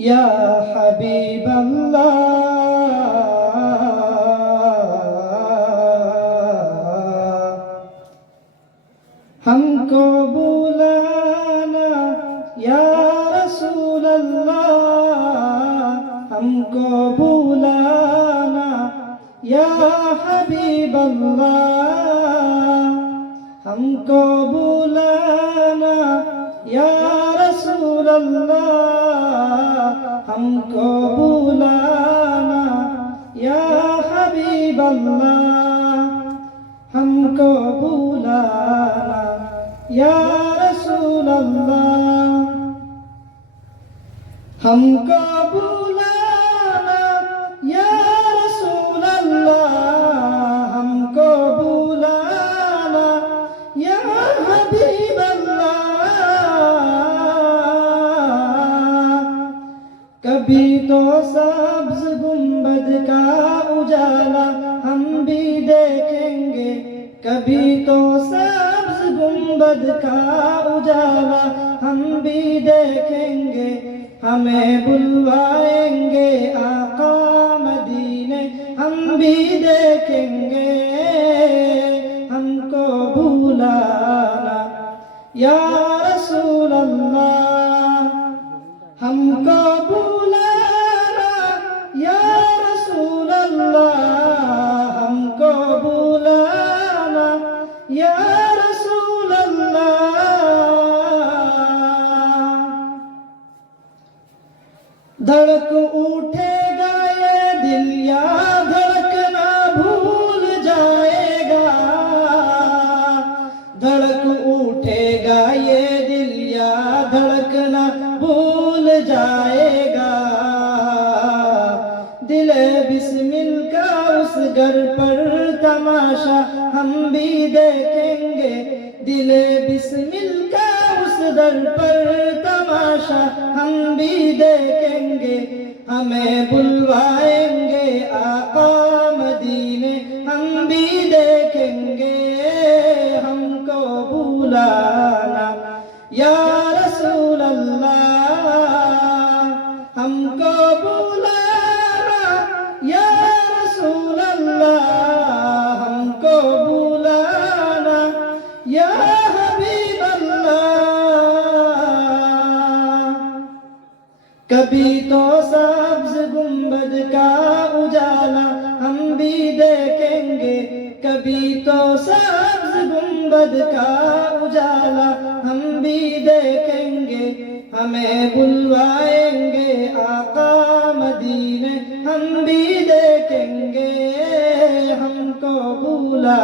या हबीब अल्लाह हमको बुलाना, या रसूल अल्लाह हमको बुलाना, या हबीब अल्लाह हमको बुलाना, या रसूल अल्लाह हमको बुलाना, या हबीब अल्लाह हमको बुलाना, या रसूल अल्लाह हमको बुलाना, या रसूल अल्लाह हमको बुलाना, या हबीब अल्लाह। कभी तो सब्ज गुंबद का उजाला हम भी देखेंगे, कभी तो सब्ज गुंबद का उजाला हम भी देखेंगे, हमें बुलवाएंगे आका मदीने हम भी देखेंगे, हमको बुलाना, या रसूल अल्लाह हमको बुलाना, या रसूल अल्लाह हमको बुलाना, या रसूल अल्लाह। धड़क उठेगा ये दिल या धड़कना भूल जाएगा, धड़क उठेगा ये दिल या धड़कना भूल जाएगा, दिल बिस्मिल का उस घर पर तमाशा हम भी देखेंगे, दिल बिस्मिल का उस दर पर तमाशा हम भी देखेंगे, हमें बुलवाएंगे आका मदीने हम भी देखेंगे, हमको बुलाना, या रसूल अल्लाह हमको बुलाना, या रसूल अल्लाह हमको बुलाना, या हबीब अल्लाह। कभी तो सब्ज गुंबद का उजाला हम भी देखेंगे, कभी तो सब्ज गुंबद का उजाला हम भी देखेंगे, हमें बुलवाएंगे आका मदीने हम भी देखेंगे, हमको बुला